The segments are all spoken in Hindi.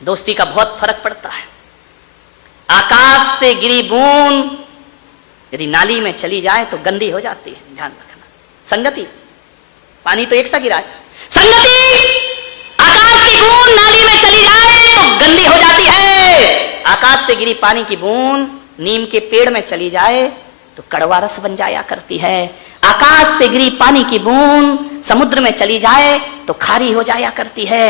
दोस्ती का बहुत फर्क पड़ता है। आकाश से गिरी बूंद यदि नाली में चली जाए तो गंदी हो जाती है, ध्यान रखना। संगति, पानी तो एक सा गिरा है, संगति आकाश की बूंद नाली में चली जाए तो गंदी हो जाती है। आकाश से गिरी पानी की बूंद नीम के पेड़ में चली जाए तो कड़वा रस बन जाया करती है। आकाश से गिरी पानी की बूंद समुद्र में चली जाए तो खारी हो जाया करती है।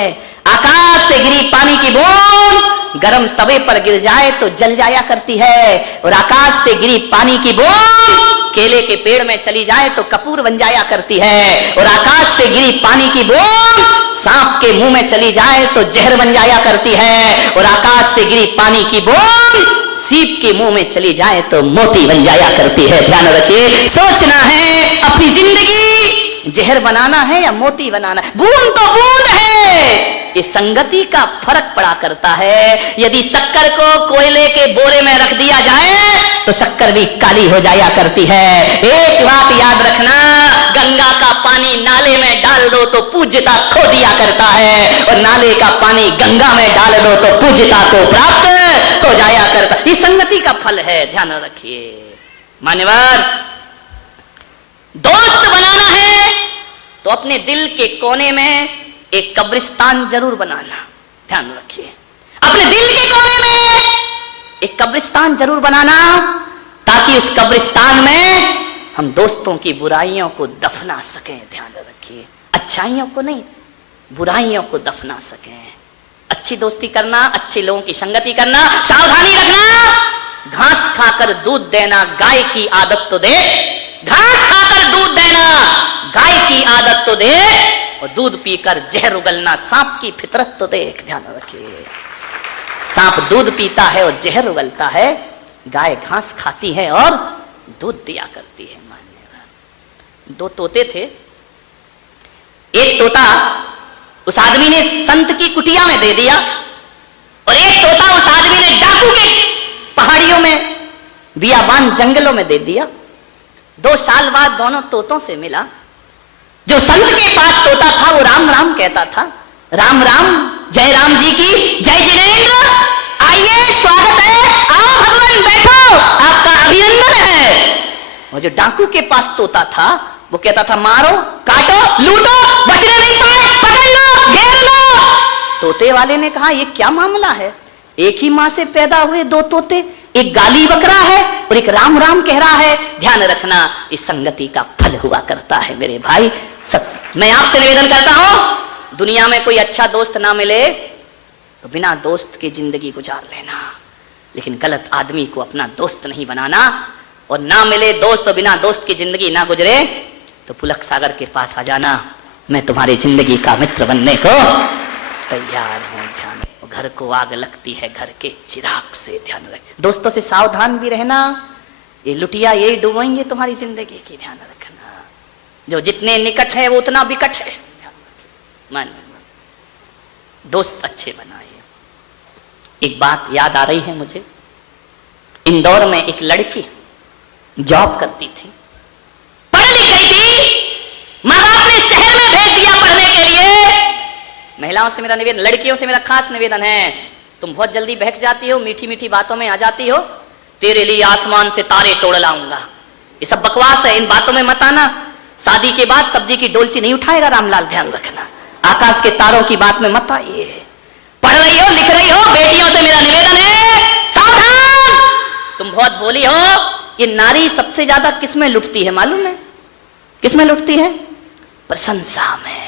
आकाश से गिरी पानी की बूंद गरम तवे पर गिर जाए तो जल जाया करती है। और आकाश से गिरी पानी की बूंद केले के पेड़ में चली जाए तो कपूर बन जाया करती है। और आकाश से गिरी पानी की बूंद सांप के मुंह में चली जाए तो जहर बन जाया करती है। और आकाश से गिरी पानी की बूंद सीप के मुंह में चली जाए तो मोती बन जाया करती है। ध्यान रखिए, सोचना है अपनी जिंदगी जहर बनाना है या मोती बनाना है। बूंद तो बूंद है, ये संगति का फर्क पड़ा करता है। यदि शक्कर को कोयले के बोरे में रख दिया जाए तो शक्कर भी काली हो जाया करती है। एक बात याद रखना, गंगा का पानी नाले में डाल दो तो पूज्यता खो दिया करता है, और नाले का पानी गंगा में डाल दो तो पूज्यता को प्राप्त हो जाया करता। ये संगति का फल है, ध्यान रखिए। मान्यवर, दोस्त बनाना है तो अपने दिल के कोने में एक कब्रिस्तान जरूर बनाना, ध्यान रखिए। अपने दिल के कोने में एक कब्रिस्तान जरूर बनाना, ताकि उस कब्रिस्तान में हम दोस्तों की बुराइयों को दफना सकें। ध्यान रखिए, अच्छाइयों को नहीं, बुराइयों को दफना सकें। अच्छी दोस्ती करना, अच्छे लोगों की संगति करना, सावधानी रखना। घास खाकर दूध देना गाय की आदत तो दे, घास खाकर दूध देना गाय की आदत तो दे, और दूध पीकर जहर उगलना सांप की फितरत तो देख। ध्यान रखिए, सांप दूध पीता है और जहर उगलता है, गाय घास खाती है और दूध दिया करती है। मान्यवर, दो तोते थे। एक तोता उस आदमी ने संत की कुटिया में दे दिया, और एक तोता उस आदमी ने डाकू के पहाड़ियों में, बियाबान जंगलों में दे दिया। 2 साल बाद दोनों तोतों से मिला। जो संत के पास तोता था वो राम राम कहता था, राम राम, जय राम जी की जय। जिनेंद्र आइए, स्वागत है, आओ भगवान बैठो, आपका अभिनंदन है। और जो डाकू के पास तोता था वो कहता था, मारो, काटो, लूटो, बचने नहीं पाए, पकड़ लो, घेर लो। तोते वाले ने कहा, ये क्या मामला है? एक ही मां से पैदा हुए 2 तोते, एक गाली बकरा है और एक राम राम कह रहा है। ध्यान रखना, इस संगति का फल हुआ करता है मेरे भाई। मैं आपसे निवेदन करता हूं, दुनिया में कोई अच्छा दोस्त ना मिले तो बिना दोस्त की जिंदगी गुजार लेना, लेकिन गलत आदमी को अपना दोस्त नहीं बनाना। और ना मिले दोस्त तो बिना दोस्त की जिंदगी ना गुजरे तो पुलक सागर के पास आ जाना, मैं तुम्हारी जिंदगी का मित्र बनने को तैयार हूं। ध्यान, घर को आग लगती है घर के चिराग से। ध्यान रख, दोस्तों से सावधान भी रहना, ये लुटिया यही डुबोएंगे तुम्हारी जिंदगी की। ध्यान रखना, जो जितने निकट है वो उतना विकट है। मान, दोस्त अच्छे बनाइए। एक बात याद आ रही है मुझे, इंदौर में एक लड़की जॉब करती थी, पढ़ लिख गई थी, माँ बाप ने शहर में भेज दिया पढ़ने के लिए। महिलाओं से मेरा निवेदन, लड़कियों से मेरा खास निवेदन है, तुम बहुत जल्दी बहक जाती हो, मीठी मीठी बातों में आ जाती हो। तेरे लिए आसमान से तारे तोड़ लाऊंगा, ये सब बकवास है, इन बातों में मत आना। शादी के बाद सब्जी की डोलची नहीं उठाएगा रामलाल, ध्यान रखना। आकाश के तारों की बात में मत आइए। पढ़ रही हो, लिख रही हो, बेटियों से मेरा निवेदन है, सावधान। तुम बहुत भोली हो। ये नारी सबसे ज्यादा किस में लुटती है मालूम है? किस में लुटती है? प्रशंसा में।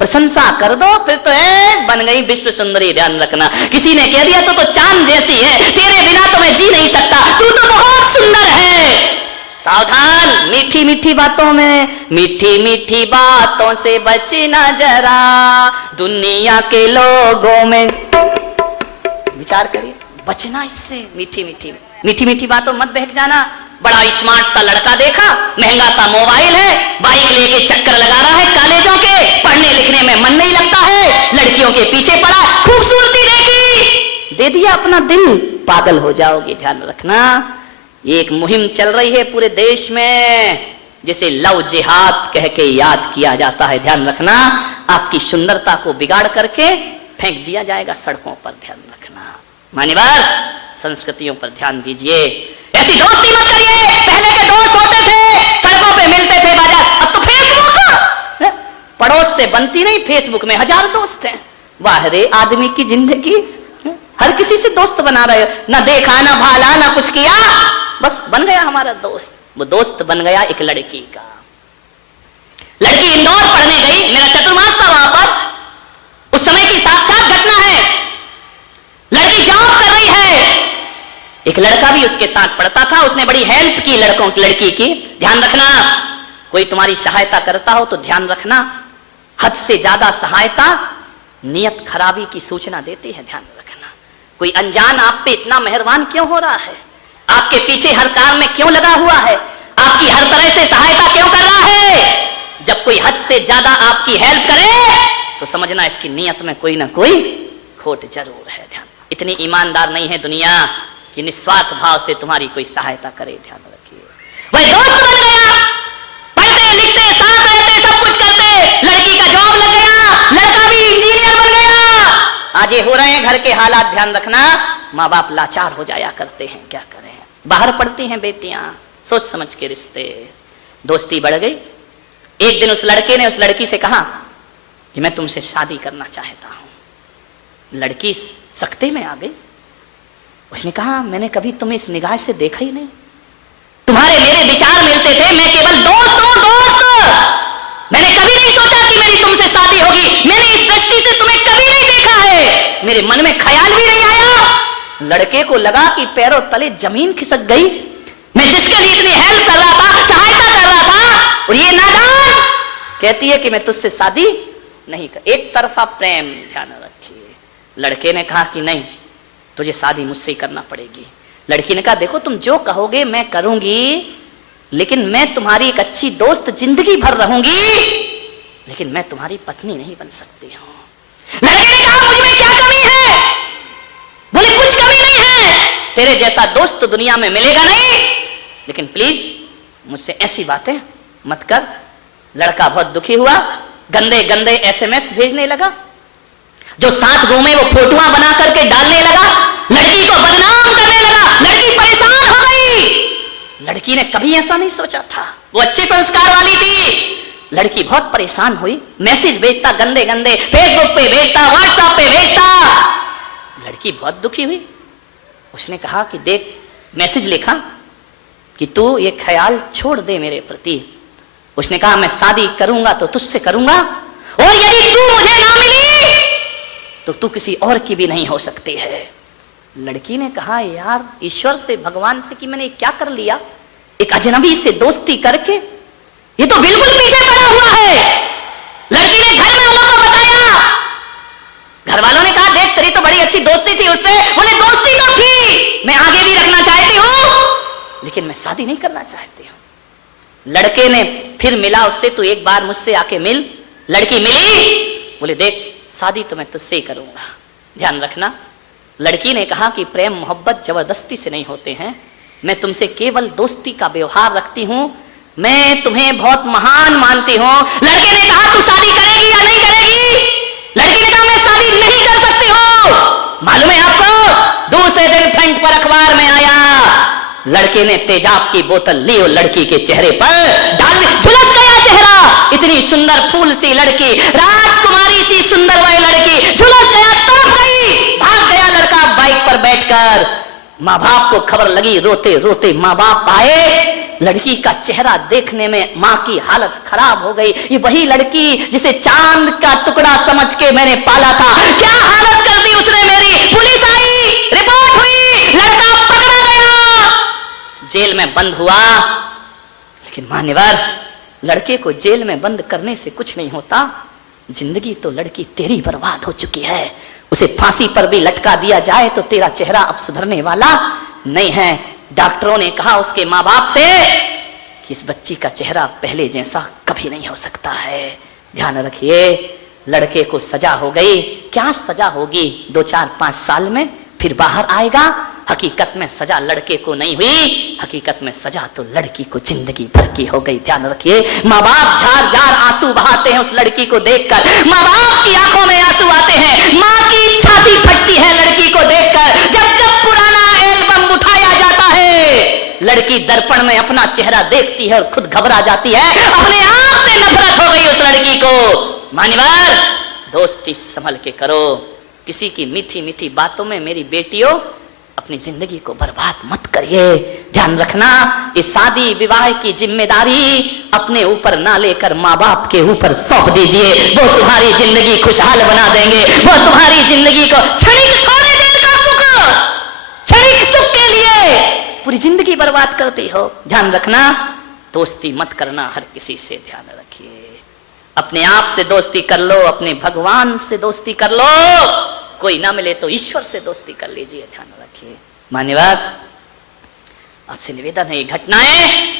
प्रशंसा कर दो फिर तो है बन गई विश्व सुंदरी। ध्यान रखना, किसी ने कह दिया तो चांद जैसी है, तेरे बिना तो मैं जी नहीं सकता, तू तो बहुत सुंदर है। सावधान, मीठी मीठी बातों में, मीठी मीठी बातों से बचना जरा, दुनिया के लोगों में विचार करिए, बचना इससे। मीठी मीठी मीठी मीठी बातों मत बहक जाना। बड़ा स्मार्ट सा लड़का देखा, महंगा सा मोबाइल है, बाइक लेके चक्कर लगा रहा है कॉलेजों के, पढ़ने लिखने में मन नहीं लगता है, लड़कियों के पीछे पड़ा, खूबसूरती देखी, दे दिया अपना दिल, पागल हो जाओगे। ध्यान रखना, ये एक मुहिम चल रही है पूरे देश में, जिसे लव जिहाद कह के याद किया जाता है। ध्यान रखना, आपकी सुंदरता को बिगाड़ करके फेंक दिया जाएगा सड़कों पर, ध्यान रखना। मान्यवर, संस्कृतियों पर ध्यान दीजिए, ऐसी दोस्ती मत करिए। पहले के दोस्त होते थे, सड़कों पे मिलते थे, बाजार, अब तो फेसबुक, पड़ोस से बनती नहीं, फेसबुक में 1000 दोस्त हैं। वाह रे आदमी की जिंदगी, हर किसी से दोस्त बना रहे हो, ना देखा ना भाला ना कुछ किया, बस बन गया हमारा दोस्त। वो दोस्त बन गया एक लड़की का। लड़की इंदौर पढ़ने गई, मेरा चतुर्मास था वहां पर, उस समय की साक्षात घटना है। लड़की जॉब कर रही है, एक लड़का भी उसके साथ पढ़ता था, उसने बड़ी हेल्प की लड़की की। ध्यान रखना, कोई तुम्हारी सहायता करता हो तो ध्यान रखना, हद से ज्यादा सहायता नियत खराबी की सूचना देती है, ध्यान रखना। कोई अनजान आप पे इतना मेहरबान क्यों हो रहा है, आपके पीछे हर काम में क्यों लगा हुआ है, आपकी हर तरह से सहायता क्यों कर रहा है, जब कोई हद से ज्यादा आपकी हेल्प करे तो समझना इसकी नियत में कोई ना कोई खोट जरूर है। ध्यान, इतनी ईमानदार नहीं है दुनिया कि निस्वार्थ भाव से तुम्हारी कोई सहायता करे, ध्यान रखिए। वह दोस्त बन गया, पढ़ते लिखते साथ रहते, सब कुछ करते, लड़की का जॉब लग गया, लड़का भी इंजीनियर बन गया। आज ये हो रहे हैं घर के हालात, ध्यान रखना। माँ बाप लाचार हो जाया करते हैं, क्या करें, बाहर पढ़ती हैं बेटियां, सोच समझ के रिश्ते। दोस्ती बढ़ गई। एक दिन उस लड़के ने उस लड़की से कहा कि मैं तुमसे शादी करना चाहता हूं। लड़की सख्ते में आ गई। उसने कहा मैंने कभी तुम्हें इस निगाह से देखा ही नहीं, तुम्हारे मेरे विचार मिलते थे, मैं केवल दोस्त हूं, दोस्त। मैंने कभी नहीं सोचा कि मेरी तुमसे शादी होगी, मैंने इस दृष्टि से तुम्हें कभी नहीं देखा है, मेरे मन में ख्याल भी नहीं आया। लड़के को लगा कि पैरों तले जमीन खिसक गई। मैं जिसके लिए इतनी हेल्प कर रहा था, सहायता कर रहा था, और ये नादान कहती है कि मैं तुझसे शादी नहीं कर। एक तरफा प्रेम, ध्यान रखिए। लड़के ने कहा कि नहीं, तुझे शादी मुझसे ही करना पड़ेगी। लड़की ने कहा देखो तुम जो कहोगे मैं करूंगी, लेकिन मैं तुम्हारी एक अच्छी दोस्त जिंदगी भर रहूंगी, लेकिन मैं तुम्हारी पत्नी नहीं बन सकती हूं। लड़के ने कहा मुझ में क्या कमी है? बोले कुछ कमी नहीं है, तेरे जैसा दोस्त तो दुनिया में मिलेगा नहीं, लेकिन प्लीज मुझसे ऐसी बातें मत कर। लड़का बहुत दुखी हुआ, गंदे गंदे एसएमएस भेजने लगा, जो साथ घूमे वो फोटोआं बना करके डालने लगा, लड़की को बदनाम करने लगा। लड़की परेशान हो गई। लड़की ने कभी ऐसा नहीं सोचा था, वो अच्छे संस्कार वाली थी। लड़की बहुत परेशान हुई, मैसेज भेजता गंदे गंदे, फेसबुक पे भेजता, व्हाट्सएप पे भेजता। लड़की बहुत दुखी हुई। उसने कहा कि देख, मैसेज लिखा कि तू ये ख्याल छोड़ दे मेरे प्रति। उसने कहा मैं शादी करूंगा तो तुझसे करूंगा, और यदि तू मुझे ना मिली तो तू किसी और की भी नहीं हो सकती है। लड़की ने कहा यार ईश्वर से, भगवान से कि मैंने क्या कर लिया, एक अजनबी से दोस्ती करके, ये तो बिल्कुल पीछे पड़ा हुआ है। लड़की ने घर में वालों को बताया, घर वालों ने कहा देख तेरी तो बड़ी अच्छी दोस्ती थी उससे। बोले दोस्ती तो थी, मैं आगे भी रखना चाहती हूं, लेकिन मैं शादी नहीं करना चाहती हूं। लड़के ने फिर मिला उससे, तू एक बार मुझसे आके मिल। लड़की मिली, बोले देख शादी तो मैं तुझसे ही करूंगा। ध्यान रखना, लड़की ने कहा कि प्रेम मोहब्बत जबरदस्ती से नहीं होते हैं, मैं तुमसे केवल दोस्ती का व्यवहार रखती हूं, मैं तुम्हें बहुत महान मानती हूं। लड़के ने कहा तू शादी करेगी या नहीं करेगी? लड़की ने कहा मैं शादी नहीं कर सकती हूं। मालूम है आपको, दूसरे दिन फ्रंट पर अखबार में आया, लड़के ने तेजाब की बोतल ली और लड़की के चेहरे पर डाल, झुलस गया चेहरा। इतनी सुंदर फूल सी लड़की, राजकुमारी सी सुंदर वह लड़की झुलस गया, तड़प गई। भाग गया लड़का बाइक पर बैठकर। माँ बाप को खबर लगी, रोते रोते माँ बाप आए। लड़की का चेहरा देखने में माँ की हालत खराब हो गई। ये वही लड़की जिसे चांद का टुकड़ा समझ के मैंने पाला था, क्या हालत कर दी उसने मेरी। पुलिस आई, रिपोर्ट हुई, लड़का पकड़ा गया, जेल में बंद हुआ। लेकिन मान्यवर, लड़के को जेल में बंद करने से कुछ नहीं होता, जिंदगी तो लड़की तेरी बर्बाद हो चुकी है। उसे फांसी पर भी लटका दिया जाए तो तेरा चेहरा अब सुधरने वाला नहीं है। डॉक्टरों ने कहा उसके माँ बाप से कि इस बच्ची का चेहरा पहले जैसा कभी नहीं हो सकता है। ध्यान रखिए, लड़के को सजा हो गई। क्या सजा होगी? 2, 4, 5 साल में फिर बाहर आएगा, हकीकत में सजा लड़के को नहीं हुई, हकीकत में सजा तो लड़की को जिंदगी भर की हो गई। ध्यान रखिए, माँ बाप झार झार आंसू बहाते हैं उस लड़की को देखकर, माँ बाप की आंखों में आंसू आते हैं, माँ की छाती फटती है लड़की को देखकर। जब जब पुराना एल्बम उठाया जाता है, लड़की दर्पण में अपना चेहरा देखती है और खुद घबरा जाती है, अपने आप से नफरत हो गई उस लड़की को। मान्यवर, दोस्ती संभल के करो, किसी की मीठी मीठी बातों में मेरी बेटियों अपनी जिंदगी को बर्बाद मत करिए। ध्यान रखना, इस शादी विवाह की जिम्मेदारी अपने ऊपर ना लेकर माँ बाप के ऊपर सौंप दीजिए। वो तुम्हारी जिंदगी खुशहाल बना देंगे, वो तुम्हारी जिंदगी को क्षणिक थोड़े देर का सुख, क्षणिक सुख के लिए पूरी जिंदगी बर्बाद करती हो। ध्यान रखना, दोस्ती मत करना हर किसी से, ध्यान रखिए। अपने आप से दोस्ती कर लो, अपने भगवान से दोस्ती कर लो, कोई ना मिले तो ईश्वर से दोस्ती कर लीजिए। ध्यान रखिए। मान्यवर, आपसे निवेदन है, ये घटनाएं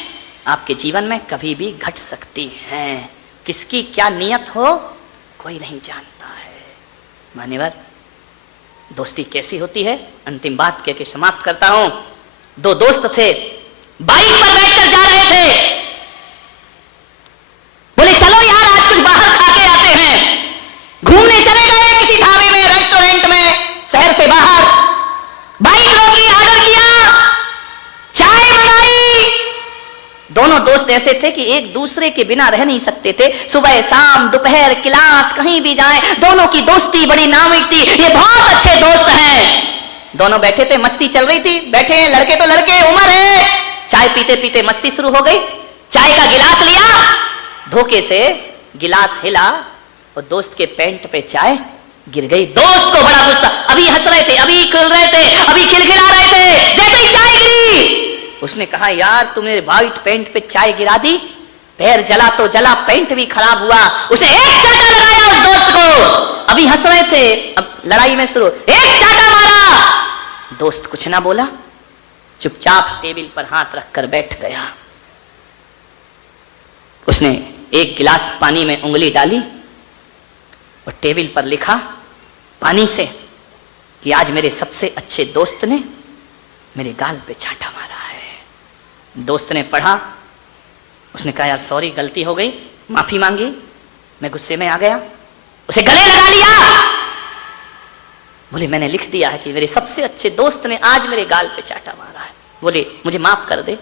आपके जीवन में कभी भी घट सकती हैं। किसकी क्या नियत हो कोई नहीं जानता है। मान्यवर, दोस्ती कैसी होती है, अंतिम बात कह के समाप्त करता हूं। दो दोस्त थे, बाइक पर बैठकर जा रहे थे। बोले चलो यार आज कुछ बाहर खा के आते हैं। घूमने चले गए किसी ढाबे में, रेस्टोरेंट में, शहर से बाहर। बाइक रोकी, ऑर्डर किया, चाय बनाई। दोनों दोस्त ऐसे थे कि एक दूसरे के बिना रह नहीं सकते थे। सुबह शाम दोपहर क्लास कहीं भी जाएं, दोनों की दोस्ती बड़ी नामुमकिन थी। ये बहुत अच्छे दोस्त हैं। दोनों बैठे थे, मस्ती चल रही थी, बैठे हैं, लड़के तो लड़के, उम्र है। चाय पीते पीते मस्ती शुरू हो गई। चाय का गिलास लिया, धोखे से गिलास हिला और दोस्त के पैंट पे चाय गिर गई। दोस्त को बड़ा गुस्सा, अभी हंस रहे थे, अभी खेल रहे थे, अभी खिलखिला रहे थे, जैसे ही चाय गिरी उसने कहा यार तुमने व्हाइट पैंट पे चाय गिरा दी, पैर जला तो जला, पैंट भी खराब हुआ। उसने एक चाटा लगाया उस दोस्त को, अभी हंस रहे थे, अब लड़ाई में शुरू, एक चाटा मारा। दोस्त कुछ ना बोला, चुपचाप टेबल पर हाथ रखकर बैठ गया। उसने एक गिलास पानी में उंगली डाली और टेबल पर लिखा पानी से कि आज मेरे सबसे अच्छे दोस्त ने मेरे गाल पे चाटा मारा है। दोस्त ने पढ़ा, उसने कहा यार सॉरी, गलती हो गई, माफी मांगी, मैं गुस्से में आ गया। उसे गले लगा लिया। बोले मैंने लिख दिया है कि मेरे सबसे अच्छे दोस्त ने आज मेरे गाल पे चाटा मारा है, बोले मुझे माफ कर दे।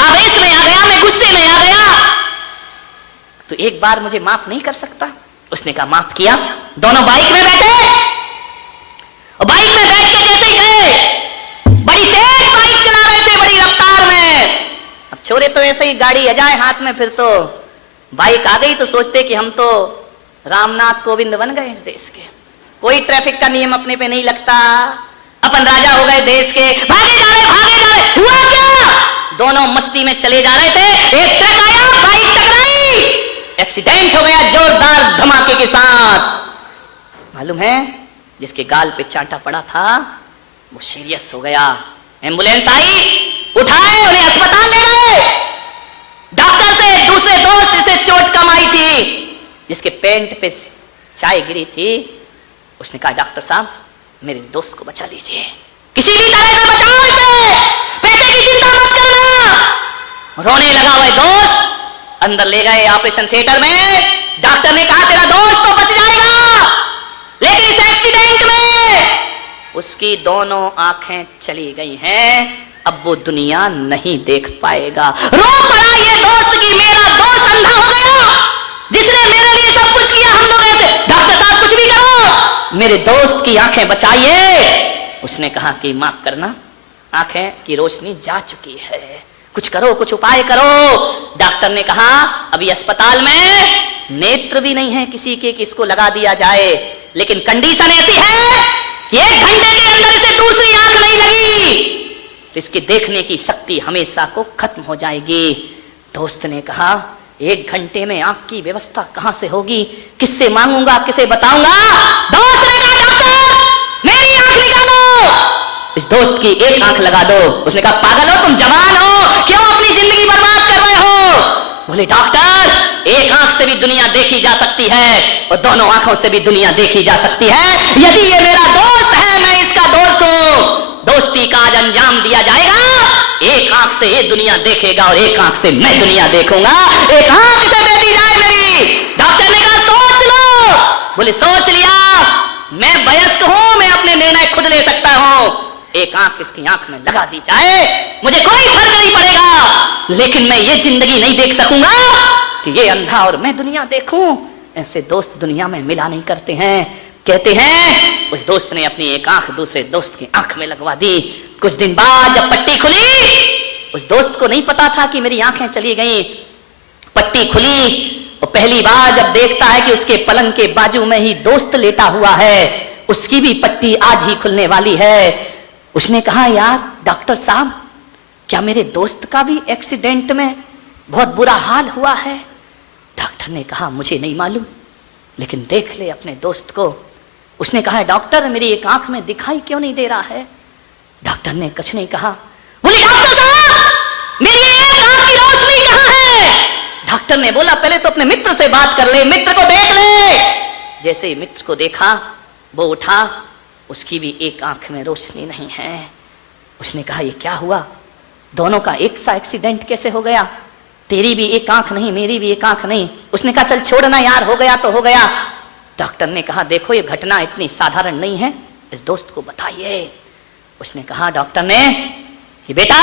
आवेश में आ गया, मैं गुस्से में आ गया, तो एक बार मुझे माफ नहीं कर सकता? उसने कहा माफ किया। दोनों बाइक में बैठे और बाइक में बैठ के जैसे ही गए, बड़ी तेज बाइक चला रहे थे, बड़ी रफ्तार में। अब छोरे तो ऐसे ही गाड़ी आ जाए हाथ में, फिर तो बाइक आ गई तो सोचते कि हम तो रामनाथ कोविंद बन गए इस देश के, कोई ट्रैफिक का नियम अपने पे नहीं लगता, अपन राजा हो गए देश के। भागे जा रहे, भागे जा रहे, हुआ क्या? दोनों मस्ती में चले जा रहे थे, एक ट्रक आया, बाइक टकराई, एक्सीडेंट हो गया जोरदार धमाके के साथ। मालूम है जिसके गाल पे चांटा पड़ा था वो सीरियस हो गया। एम्बुलेंस आई, उठाए, उन्हें अस्पताल ले गए। डॉक्टर से दूसरे दोस्त से चोट कम आई थी, जिसके पैंट पे चाय गिरी थी, उसने कहा डॉक्टर साहब मेरे दोस्त को बचा लीजिए, किसी भी तरह से बचाओ इसे, पैसे की चिंता मत करना। रोने लगा वह दोस्त, अंदर ले गए ऑपरेशन थिएटर में। डॉक्टर ने कहा तेरा दोस्त तो बच जाएगा, लेकिन इस एक्सीडेंट में उसकी दोनों आंखें चली गई हैं, अब वो दुनिया नहीं देख पाएगा। रो पड़ा ये दोस्त की मेरा दोस्त अंधा हो गया, जिसने मेरे लिए सब कुछ किया। हम लोग ऐसे, डॉक्टर साहब कुछ भी करो, मेरे दोस्त की आंखें बचाइए। उसने कहा कि माफ करना, आंखें की रोशनी जा चुकी है, कुछ करो, कुछ उपाय करो। डॉक्टर ने कहा अभी अस्पताल में नेत्र भी नहीं है किसी के कि इसको लगा दिया जाए, लेकिन कंडीशन ऐसी है कि 1 घंटे के अंदर इसे दूसरी आंख नहीं लगी तो इसकी देखने की शक्ति हमेशा को खत्म हो जाएगी। दोस्त ने कहा 1 घंटे में आंख की व्यवस्था कहां से होगी, किससे मांगूंगा, किसे बताऊंगा? दोस्त ने कहा डॉक्टर मेरी आंख निकालो, इस दोस्त की एक आंख लगा दो। उसने कहा पागल हो तुम, जवान हो, क्यों अपनी जिंदगी बर्बाद कर रहे हो? बोले डॉक्टर एक आंख से भी दुनिया देखी जा सकती है और दोनों आंखों से भी दुनिया देखी जा सकती है। यदि ये मेरा दोस्त है, मैं इसका दोस्त हूं, दोस्ती का आज अंजाम दिया जाएगा, एक आंख से ये दुनिया देखेगा और एक आंख से मैं दुनिया देखूंगा। एक आंख से बेटी जाए मेरी। डॉक्टर ने कहा सोच लो। बोले सोच लिया, मैं वयस्क हूं, मैं अपने निर्णय खुद ले सकता हूं। एक आंख इसकी आंख में लगा दी जाए, मुझे कोई फर्क नहीं पड़ेगा, लेकिन मैं ये जिंदगी नहीं देख सकूंगा कि ये अंधा और मैं दुनिया देखूं। ऐसे दोस्त दुनिया में मिला नहीं करते हैं। कहते हैं उस दोस्त ने अपनी एक आंख दूसरे दोस्त की आंख में लगवा दी। कुछ दिन बाद जब पट्टी खुली, उस दोस्त को नहीं पता था कि मेरी आंखें चली गई। पट्टी खुली और पहली बार जब देखता है कि उसके पलंग के बाजू में ही दोस्त लेटा हुआ है, उसकी भी पट्टी आज ही खुलने वाली है। उसने कहा यार डॉक्टर साहब, क्या मेरे दोस्त का भी एक्सीडेंट में बहुत बुरा हाल हुआ है? डॉक्टर ने कहा मुझे नहीं मालूम, लेकिन देख ले अपने दोस्त को। उसने कहा डॉक्टर मेरी एक आंख में दिखाई क्यों नहीं दे रहा है? डॉक्टर ने कुछ नहीं कहा। बोले डॉक्टर साहब मेरी एक आंख की रोशनी कहां है? डॉक्टर ने बोला पहले तो अपने मित्र से बात कर ले, मित्र को देख ले। जैसे ही मित्र को देखा वो उठा, उसकी भी एक आंख में रोशनी नहीं है। उसने कहा ये क्या हुआ, दोनों का एक सा एक्सीडेंट कैसे हो गया? तेरी भी एक आंख नहीं, मेरी भी एक आंख नहीं। उसने कहा चल छोड़ना यार, हो गया तो हो गया। डॉक्टर ने कहा देखो ये घटना इतनी साधारण नहीं है, इस दोस्त को बताइए। उसने कहा डॉक्टर ने कि बेटा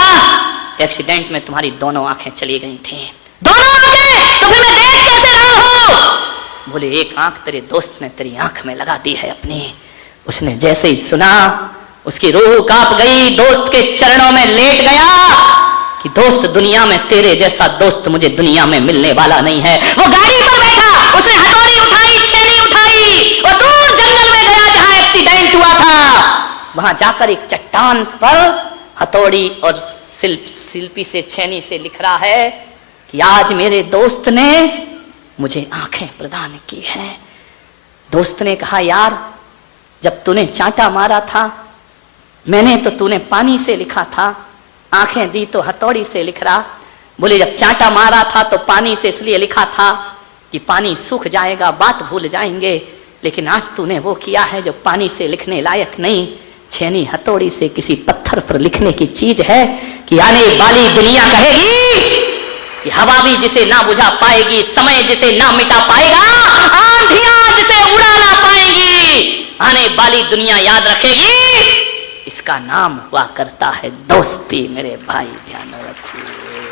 एक्सीडेंट में तुम्हारी दोनों आंखें चली गई थी। दोनों आंखें? तो फिर मैं देख कैसे रहा हूं? बोले एक आंख तेरे दोस्त ने तेरी आंख में लगा दी है अपनी। उसने जैसे ही सुना उसकी रूह कांप गई, दोस्त के चरणों में लेट गया कि दोस्त दुनिया में तेरे जैसा दोस्त मुझे दुनिया में मिलने वाला नहीं है। वो गाड़ी पर बैठा, उसने हथौड़ी उठाई, छेनी उठाई और दूर जंगल में गया जहां एक्सीडेंट हुआ था। वहां जाकर एक चट्टान पर हथौड़ी और शिल्पी से छेनी से लिख रहा है कि आज मेरे दोस्त ने मुझे आंखें प्रदान की हैं। दोस्त ने कहा यार जब तूने चांटा मारा था मैंने तो तूने पानी से लिखा था, आंखें दी तो हथौड़ी से लिख रहा। बोले जब चांटा मारा था तो पानी से इसलिए लिखा था कि पानी सूख जाएगा, बात भूल जाएंगे, लेकिन आज तूने वो किया है जो पानी से लिखने लायक नहीं। छेनी हथौड़ी से किसी पत्थर पर लिखने की चीज है कि आने वाली दुनिया कहेगी कि हवा भी जिसे ना बुझा पाएगी, समय जिसे ना मिटा पाएगा, आंधियां जिसे उड़ा ना पाएंगी, आने वाली दुनिया याद रखेगी इसका नाम हुआ करता है दोस्ती। मेरे भाई ध्यान रखिए।